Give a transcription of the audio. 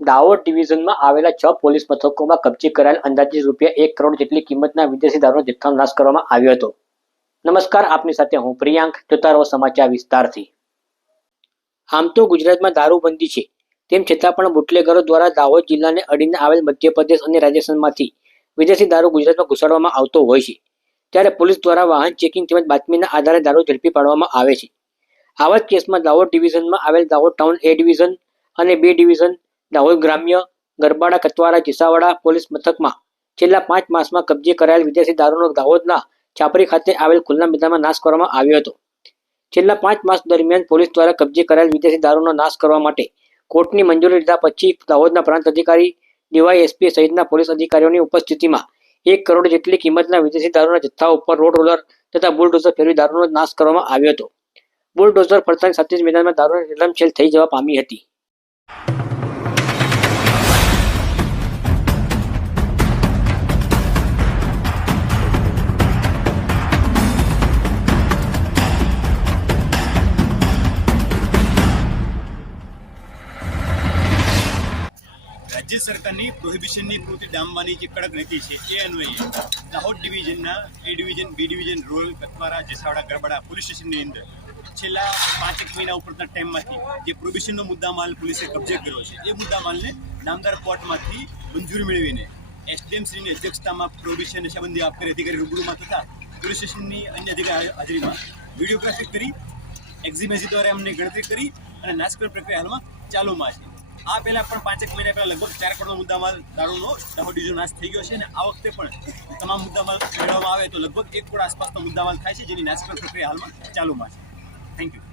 દાહોદ ડિવિઝનમાં આવેલા છ પોલીસ મથકોમાં કબજે કરાયેલ અંદાજે રૂપિયા એક કરોડ જેટલી કિંમતના વિદેશી દારૂનો જથ્થાનો નાશ કરવામાં આવ્યો હતો. નમસ્કાર, આપની સાથે હું પ્રિયાંક જોતા રહો સમાચાર વિસ્તારથી. આમ તો ગુજરાતમાં દારૂબંધી છે. તેમ છતાં પણ બુટલેગરો દ્વારા દાહોદ જિલ્લાને અડીને આવેલ મધ્યપ્રદેશ અને રાજસ્થાનમાંથી વિદેશી દારૂ ગુજરાતમાં ઘુસાડવામાં આવતો હોય છે. ત્યારે પોલીસ દ્વારા વાહન ચેકિંગ તેમજ બાતમીના આધારે દારૂ ઝડપી પાડવામાં આવે છે. આવા જ કેસમાં દાહોદ ડિવિઝનમાં આવેલ દાહોદ ટાઉન એ ડિવિઝન અને બી ડિવિઝન દાહોદ ગ્રામ્ય ગરબાડા કતવારા જીસાવાડા પોલીસ મથકમાં છેલ્લા પાંચ માસમાં કબજે કરાયેલ વિદેશી દારૂનો દાહોદના છાપરી ખાતે આવેલ ખુલ્લા મેદાનમાં નાશ કરવામાં આવ્યો હતો. છેલ્લા પાંચ માસ દરમિયાન પોલીસ દ્વારા કબજે કરાયેલ વિદેશી દારૂનો નાશ કરવા માટે કોર્ટની મંજૂરી લીધા પછી દાહોદના પ્રાંત અધિકારી ડીવાયએસપી સહિતના પોલીસ અધિકારીઓની ઉપસ્થિતિમાં એક કરોડ જેટલી કિંમતના વિદેશી દારૂના જથ્થા ઉપર રોડ રોલર તથા બુલડોઝર ફેરવી દારૂનો નાશ કરવામાં આવ્યો હતો. બુલડોઝર ફરતાની સાથે જ મેદાનમાં દારૂની રેલમછેલ થઈ જવા પામી હતી. રાજ્ય સરકારની પ્રોહિબિશનની પ્રવૃત્તિ ડામવાની જે કડક નીતિ છે એ અન્વયે Dahod ડિવિઝનના A division, B division, Royal Katwara Jesawada, Garbada police સ્ટેશનની અંદર છેલ્લા પાંચેક મહિના ઉપરના ટાઈમમાંથી જે પ્રોહિબિશનનો મુદ્દામાલ પોલીસે કબજે કર્યો છે, એ મુદ્દામાલને નામદાર કોર્ટમાંથી મંજૂરી મેળવીને એસડીએમ શ્રીની અધ્યક્ષતામાં પ્રોહિબિશન સંબંધી આપકારી અધિકારી રૂબરૂમાં તથા પોલીસ સ્ટેશનની અન્ય અધિકારી હાજરીમાં વિડીયોગ્રાફી કરી એક્ઝિમેસી દ્વારા એમને ગણતરી કરી અને નાશકરણ પ્રક્રિયા હાલમાં ચાલુમાં છે. આ પહેલા પણ પાંચેક મહિના પહેલા લગભગ ચાર કરોડનો મુદ્દામાલ દારૂનો ડિવિઝન નાશ થઈ ગયો છે અને આ વખતે પણ તમામ મુદ્દામાલ મેળવવામાં આવે તો લગભગ એક કરોડ આસપાસનો મુદ્દામાલ થાય છે જેની નાશકરણ પ્રક્રિયા હાલમાં ચાલુમાં છે. Thank you